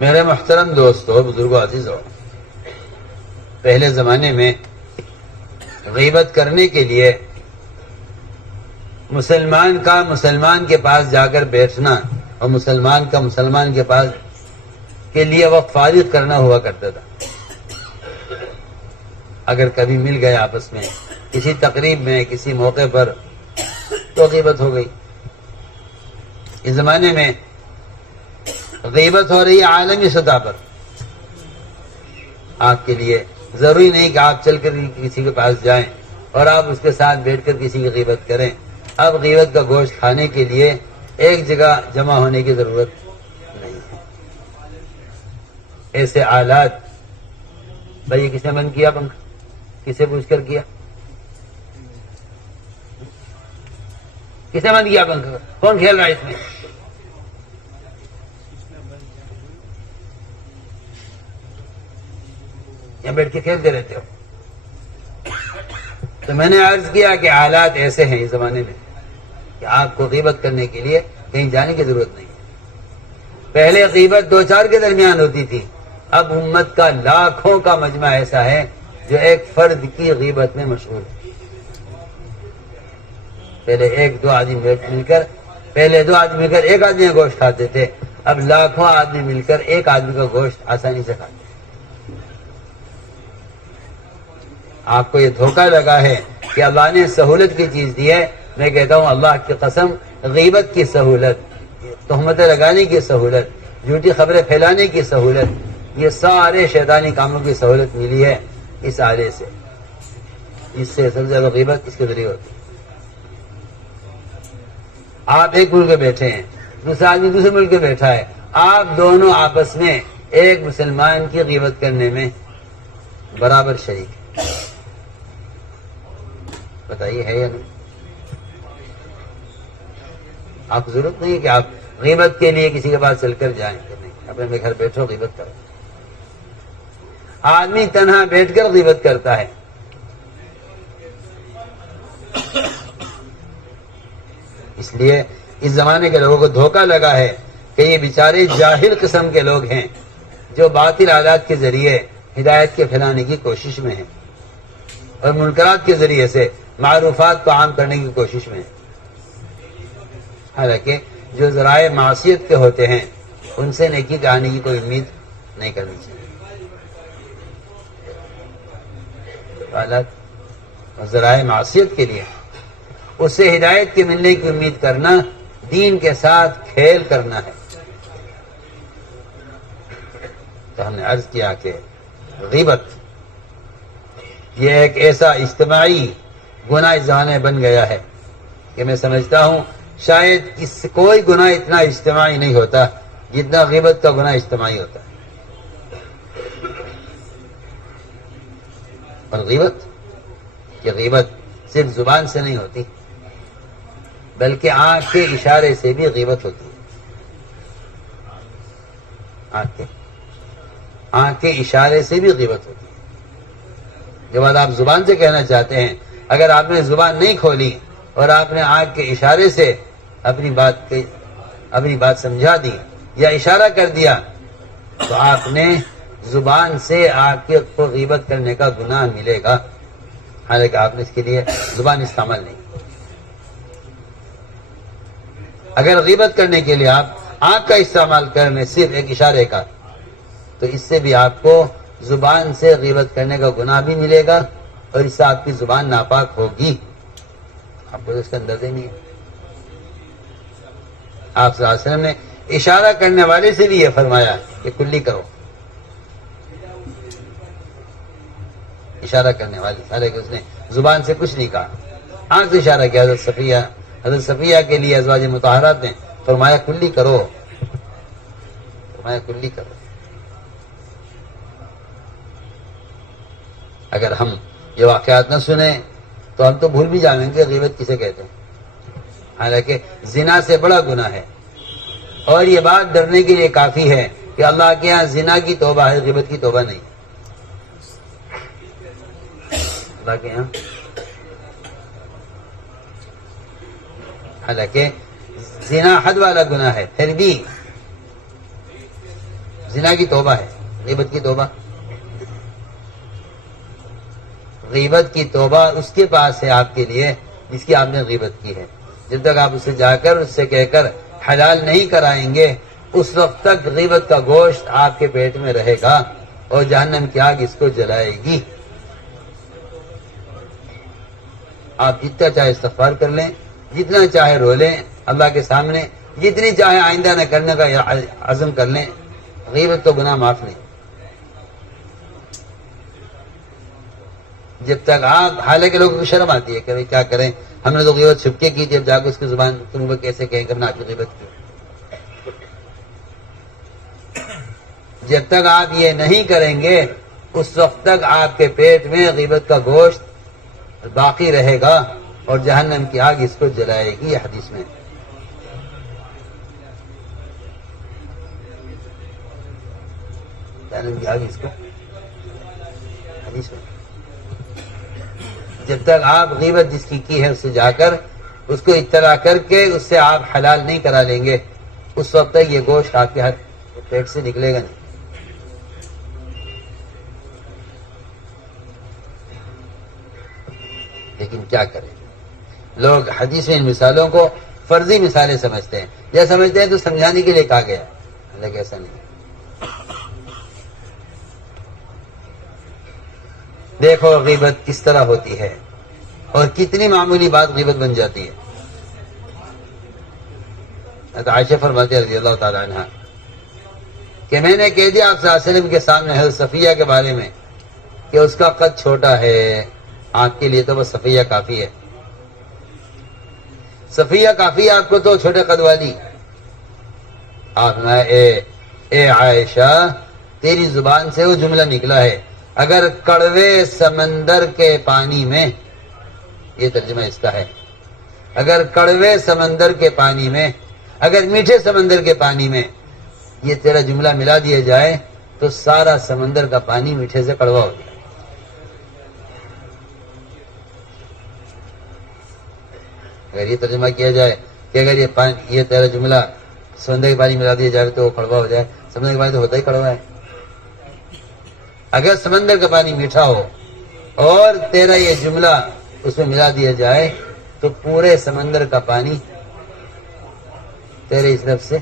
میرے محترم دوستو، بزرگوں، عزیزوں، پہلے زمانے میں غیبت کرنے کے لیے مسلمان کا مسلمان کے پاس جا کر بیٹھنا اور مسلمان کا مسلمان کے پاس کے لیے وقت فارغ کرنا ہوا کرتا تھا۔ اگر کبھی مل گئے آپس میں کسی تقریب میں کسی موقع پر تو غیبت ہو گئی۔ اس زمانے میں غیبت ہو رہی ہے عالمی سطح پر۔ آپ کے لیے ضروری نہیں کہ آپ چل کر کسی کے پاس جائیں اور آپ اس کے ساتھ بیٹھ کر کسی کی غیبت کریں۔ اب غیبت کا گوشت کھانے کے لیے ایک جگہ جمع ہونے کی ضرورت نہیں ہے۔ ایسے آلات، بھائی کس نے بند کیا پنکھا؟ کسے پوچھ کر کیا؟ کسے بند کیا پنکھا؟ کون کھیل رہا ہے اس میں؟ یا بیٹھ کے کھیلتے رہتے ہو؟ تو میں نے عرض کیا کہ حالات ایسے ہیں اس زمانے میں کہ آپ کو غیبت کرنے کے لیے کہیں جانے کی ضرورت نہیں ہے۔ پہلے غیبت دو چار کے درمیان ہوتی تھی، اب امت کا لاکھوں کا مجمع ایسا ہے جو ایک فرد کی غیبت میں مشغول ہے۔ پہلے دو آدمی مل کر ایک آدمی کا گوشت کھاتے تھے، اب لاکھوں آدمی مل کر ایک آدمی کا گوشت آسانی سے کھاتے ہیں۔ آپ کو یہ دھوکہ لگا ہے کہ اللہ نے سہولت کی چیز دی ہے۔ میں کہتا ہوں اللہ کی قسم، غیبت کی سہولت، تہمتیں لگانے کی سہولت، جھوٹی خبریں پھیلانے کی سہولت، یہ سارے شیطانی کاموں کی سہولت ملی ہے اس آلے سے۔ اس سے سب سے زیادہ غیبت اس کے ذریعے ہوتی ہے۔ آپ ایک ملک میں بیٹھے ہیں، دوسرا آدمی دوسرے ملک میں بیٹھا ہے، آپ دونوں آپس میں ایک مسلمان کی غیبت کرنے میں برابر شریک ہیں۔ بتائیے ہے یا نہیں؟ آپ کو ضرورت نہیں ہے کہ آپ غیبت کے لیے کسی کے پاس چل کر جائیں، نہیں، اپنے گھر بیٹھو غیبت کرو۔ آدمی تنہا بیٹھ کر غیبت کرتا ہے۔ اس لیے اس زمانے کے لوگوں کو دھوکہ لگا ہے کہ یہ بیچارے جاہل قسم کے لوگ ہیں جو باطل آلات کے ذریعے ہدایت کے پھیلانے کی کوشش میں ہیں اور منکرات کے ذریعے سے معروفات کو عام کرنے کی کوشش میں ہیں۔ حالانکہ جو ذرائع معصیت کے ہوتے ہیں ان سے نیکی کے آنے کی کوئی امید نہیں کرنی چاہیے۔ حالات اور ذرائع معصیت کے لیے اس سے ہدایت کے ملنے کی امید کرنا دین کے ساتھ کھیل کرنا ہے۔ تو ہم نے عرض کیا کہ غیبت یہ ایک ایسا اجتماعی گناہ اس زمانے بن گیا ہے کہ میں سمجھتا ہوں شاید کوئی گناہ اتنا اجتماعی نہیں ہوتا جتنا غیبت کا گناہ اجتماعی ہوتا ہے۔ اور غیبت صرف زبان سے نہیں ہوتی بلکہ آنکھ کے اشارے سے بھی غیبت ہوتی ہے۔ آنکھ کے اشارے سے بھی غیبت ہوتی ہے۔ جو بات آپ زبان سے کہنا چاہتے ہیں، اگر آپ نے زبان نہیں کھولی اور آپ نے آنکھ کے اشارے سے اپنی بات سمجھا دی یا اشارہ کر دیا تو آپ نے زبان سے آپ کے کو غیبت کرنے کا گناہ ملے گا، حالانکہ آپ نے اس کے لیے زبان استعمال نہیں۔ اگر غیبت کرنے کے لیے آپ آنکھ کا استعمال کریں صرف ایک اشارے کا، تو اس سے بھی آپ کو زبان سے غیبت کرنے کا گناہ بھی ملے گا اور اس سے آپ کی زبان ناپاک ہوگی۔ آپ کو اس کا اندازہ نہیں ہے۔ آپ صلی اللہ علیہ وسلم نے اشارہ کرنے والے سے بھی یہ فرمایا کہ کلی کرو، اشارہ کرنے والے، حالانکہ اس نے زبان سے کچھ نہیں کہا، آنکھ سے اشارہ کیا۔ حضرت صفیہ کے لیے ازواج مطہرات نے فرمایا کلی کرو، کلی کرو۔ اگر ہم یہ واقعات نہ سنیں تو ہم تو بھول بھی جائیں گے غیبت کسے کہتے ہیں، حالانکہ زنا سے بڑا گناہ ہے۔ اور یہ بات ڈرنے کے لیے کافی ہے کہ اللہ کے ہاں زنا کی توبہ ہے، غیبت کی توبہ نہیں۔ اللہ کے ہاں حالانکہ زنا حد والا گناہ ہے، پھر بھی زنا کی توبہ ہے، غیبت کی توبہ، غیبت کی توبہ اس کے پاس ہے آپ کے لیے جس کی آپ نے غیبت کی ہے۔ جب تک آپ اسے جا کر اس سے کہہ کر حلال نہیں کرائیں گے اس وقت تک غیبت کا گوشت آپ کے پیٹ میں رہے گا اور جہنم کی آگ اس کو جلائے گی۔ آپ جتنا چاہے استغفار کر لیں، جتنا چاہے رو لیں اللہ کے سامنے، جتنی چاہے آئندہ نہ کرنے کا عزم کر لیں، غیبت تو گناہ معاف نہیں۔ جب تک آپ، حالانکہ لوگوں کو شرم آتی ہے کہ بھئی کیا کریں، ہم نے تو غیبت چھپ کے کی، جب جا کے اس کی زبان تم کو کیسے کہیں کرنا آپ کی غیبت کی۔ جب تک آپ یہ نہیں کریں گے اس وقت تک آپ کے پیٹ میں غیبت کا گوشت باقی رہے گا اور جہنم کی آگ اس کو جلائے گی، یہ حدیث میں۔ جہنم کی آگ اس کو، حدیث میں۔ جب تک آپ غیبت جس کی ہے اس سے جا کر اس کو اطلاع کر کے اس سے آپ حلال نہیں کرا لیں گے اس وقت تک یہ گوشت آپ کے ہاتھ پیٹ سے نکلے گا نہیں۔ لیکن کیا کریں، لوگ حدیث میں ان مثالوں کو فرضی مثالیں سمجھتے ہیں، یا سمجھتے ہیں تو سمجھانے کے لیے کہا گیا، حالانکہ ایسا نہیں۔ دیکھو غیبت کس طرح ہوتی ہے اور کتنی معمولی بات غیبت بن جاتی ہے۔ عائشہ فرماتی ہے رضی اللہ تعالی عنہ کہ میں نے کہہ دیا آپ صلی اللہ علیہ وسلم کے سامنے حضرت صفیہ کے بارے میں کہ اس کا قد چھوٹا ہے، آپ کے لیے تو بس صفیہ کافی ہے، صفیہ کافی ہے آپ کو تو چھوٹے قد والی۔ آپ نے اے عائشہ تیری زبان سے وہ جملہ نکلا ہے، اگر کڑوے سمندر کے پانی میں، یہ ترجمہ اس کا ہے، اگر کڑوے سمندر کے پانی میں، اگر میٹھے سمندر کے پانی میں یہ تیرا جملہ ملا دیا جائے تو سارا سمندر کا پانی میٹھے سے کڑوا ہو جائے۔ اگر یہ ترجمہ کیا جائے کہ اگر یہ تیرا جملہ سمندر کے پانی ملا دیا جائے تو وہ کڑوا ہو جائے، سمندر کا پانی تو ہوتا ہی کڑوا ہے۔ اگر سمندر کا پانی میٹھا ہو اور تیرا یہ جملہ اس میں ملا دیا جائے تو پورے سمندر کا پانی تیرے اس طرف سے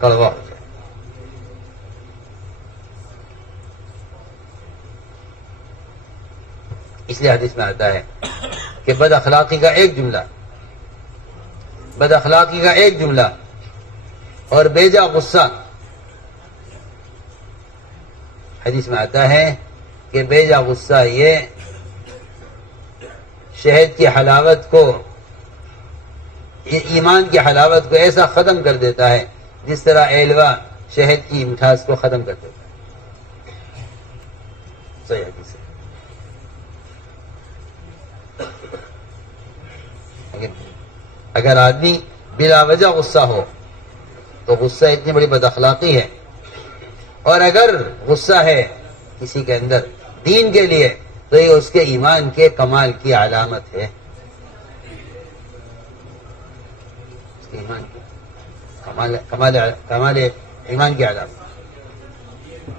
کڑوا ہو جائے۔ اس لیے حدیث میں آتا ہے کہ بد اخلاقی کا ایک جملہ اور بیجا غصہ، حدیث میں آتا ہے کہ بیجا غصہ یہ شہد کی حلاوت کو، ایمان کی حلاوت کو ایسا ختم کر دیتا ہے جس طرح ایلوا شہد کی مٹھاس کو ختم کر دیتا ہے۔ صحیح حدیث ہے۔ اگر آدمی بلا وجہ غصہ ہو تو غصہ اتنی بڑی بد اخلاقی ہے، اور اگر غصہ ہے کسی کے اندر دین کے لیے تو یہ اس کے ایمان کے کمال کی علامت ہے، اس کے ایمان کی کمال ایمان کی علامت۔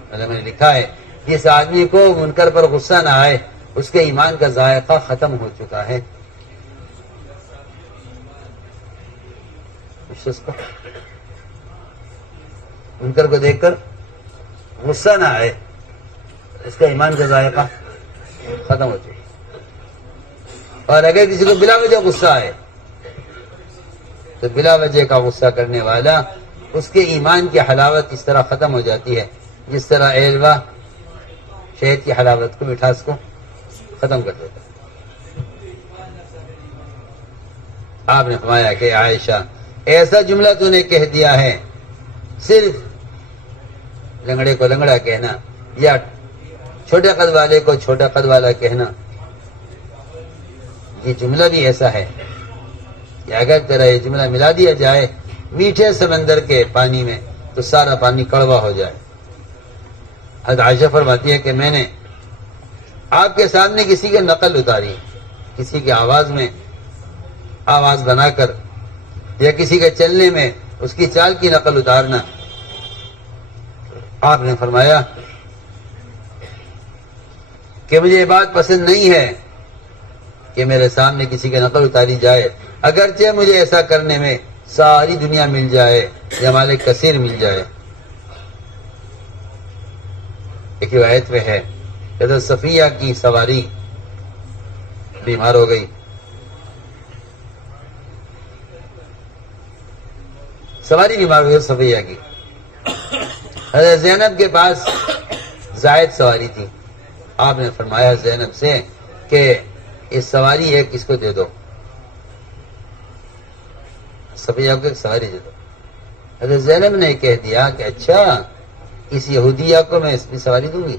میں نے لکھا ہے جس آدمی کو منکر پر غصہ نہ آئے اس کے ایمان کا ذائقہ ختم ہو چکا ہے۔ منکر کو دیکھ کر غصہ نہ آئے اس کا ایمان کا ذائقہ ختم ہو چکا، اور اگر کسی کو بلا وجہ غصہ آئے تو بلا وجہ کا غصہ کرنے والا اس کے ایمان کی حلاوت اس طرح ختم ہو جاتی ہے جس طرح ایلوا شہد کی حلاوت کو، مٹھاس کو ختم کر دیتا ہے۔ آپ نے فرمایا کہ عائشہ ایسا جملہ تو نے کہہ دیا ہے، صرف لنگڑے کو لنگڑا کہنا یا چھوٹے قد والے کو چھوٹا قد والا کہنا، یہ جملہ بھی ایسا ہے کہ اگر تیرا یہ جملہ ملا دیا جائے میٹھے سمندر کے پانی میں تو سارا پانی کڑوا ہو جائے۔ حضرت عائشہ فرماتی ہے کہ میں نے آپ کے سامنے کسی کی نقل اتاری، کسی کی آواز میں آواز بنا کر یا کسی کے چلنے میں اس کی چال کی نقل اتارنا، آپ نے فرمایا کہ مجھے یہ بات پسند نہیں ہے کہ میرے سامنے کسی کی نقل اتاری جائے، اگرچہ مجھے ایسا کرنے میں ساری دنیا مل جائے یا مال کثیر مل جائے۔ ایک روایت میں ہے حضرت صفیہ کی سواری بیمار ہو گئی، سواری بیمار ہو گئی صفیہ کی۔ حضرت زینب کے پاس زائد سواری تھی، آپ نے فرمایا زینب سے کہ اس سواری ایک اس کو دے دو، صفیہ کو ایک سواری دے دو۔ حضرت زینب نے کہہ دیا کہ اچھا اس یہودیہ کو میں اس کی سواری دوں گی؟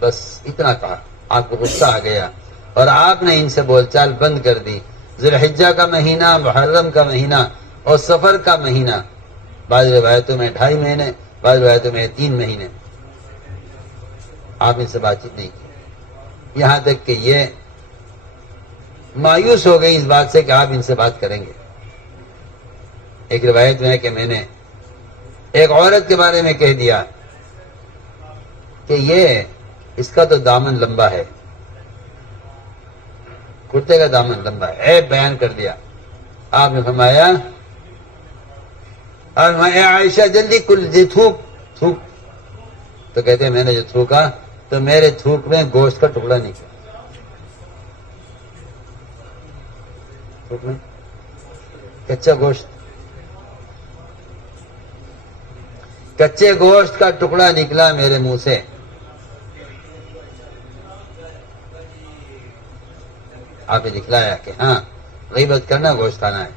بس اتنا کہا، آپ کو غصہ آ گیا اور آپ نے ان سے بول چال بند کر دی۔ ذوالحجہ کا مہینہ، محرم کا مہینہ اور سفر کا مہینہ، بعض روایتوں میں 2.5 مہینے، بعض روایتوں میں 3 مہینے، آپ ان سے بات چیت نہیں کی، یہاں تک کہ یہ مایوس ہو گئی اس بات سے کہ آپ ان سے بات کریں گے۔ ایک روایت میں ہے کہ میں نے ایک عورت کے بارے میں کہہ دیا کہ یہ اس کا تو دامن لمبا ہے، کرتے کا دامن لمبا ہے، عیب بیان کر دیا۔ آپ نے فرمایا اے عائشہ جلدی کل جی تھوک تھوک، تو کہتے ہیں میں نے جو تھوکا تو میرے تھوک میں گوشت کا ٹکڑا نکلا، تھوک میں کچا گوشت، کچے گوشت کا ٹکڑا نکلا میرے منہ سے۔ آپ نے دکھلایا کہ ہاں غیبت کرنا گوشت کھانا ہے۔